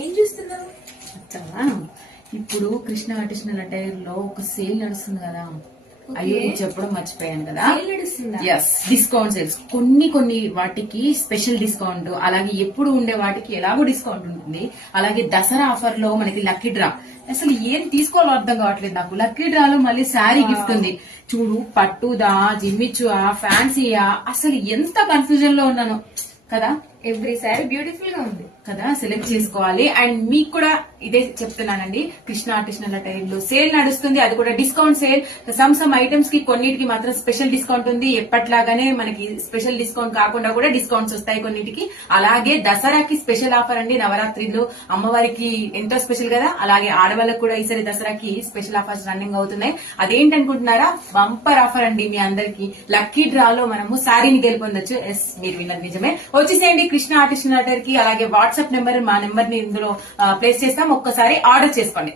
ఏం చూస్తున్నావు? చెప్తావా? ఇప్పుడు కృష్ణ ఆర్టిషనల్ అటైర్ లో ఒక సేల్ నడుస్తుంది కదా. అయ్యో నేను చెప్పడం మర్చిపోయాను కదా. Yes, discount sales. కొన్ని వాటికి స్పెషల్ డిస్కౌంట్, అలాగే ఎప్పుడు ఉండే వాటికి ఎలాగో డిస్కౌంట్ ఉంటుంది. అలాగే దసరా ఆఫర్ లో మనకి లక్కీ డ్రా. అసలు ఏం తీసుకోవాలో అర్థం కావట్లేదు నాకు. లక్కీ డ్రాలో మళ్ళీ శారీ గిఫ్ట్ ఉంది చూడు. పట్టుదా, జిమ్మిచ్చువా, ఫ్యాన్సీయా, అసలు ఎంత కన్ఫ్యూజన్ లో ఉన్నాను కదా. ఎవ్రీ సారీ బ్యూటిఫుల్ గా ఉంది కదా, సెలెక్ట్ చేసుకోవాలి. అండ్ మీకు కూడా ఇదే చెప్తున్నానండి, కృష్ణ ఆర్టిషనల్ అటైర్ లో సేల్ నడుస్తుంది, అది కూడా డిస్కౌంట్ సేల్. సమ్ ఐటమ్స్ కి కొన్నిటికి మాత్రం స్పెషల్ డిస్కౌంట్ ఉంది. ఎప్పట్లాగానే మనకి స్పెషల్ డిస్కౌంట్ కాకుండా కూడా డిస్కౌంట్స్ వస్తాయి కొన్నిటికి. అలాగే దసరాకి స్పెషల్ ఆఫర్ అండి. నవరాత్రిలో అమ్మవారికి ఎంతో స్పెషల్ కదా, అలాగే ఆడవాళ్ళకు కూడా ఈసారి దసరాకి స్పెషల్ ఆఫర్స్ రన్నింగ్ అవుతున్నాయి. అదేంటనుకుంటున్నారా? బంపర్ ఆఫర్ అండి మీ అందరికి. లక్కీ డ్రాలో మనము శారీని గెలుపొందొచ్చు. ఎస్, మీరు విన్నది నిజమే. వచ్చేసేయండి కృష్ణ ఆర్టిషనల్ అటైర్ కి. అలాగే వాట్సాప్ నెంబర్, మా నెంబర్ ని ఇందులో ప్లేస్ చేస్తాం, ఒక్కసారి ఆర్డర్ చేసుకోండి.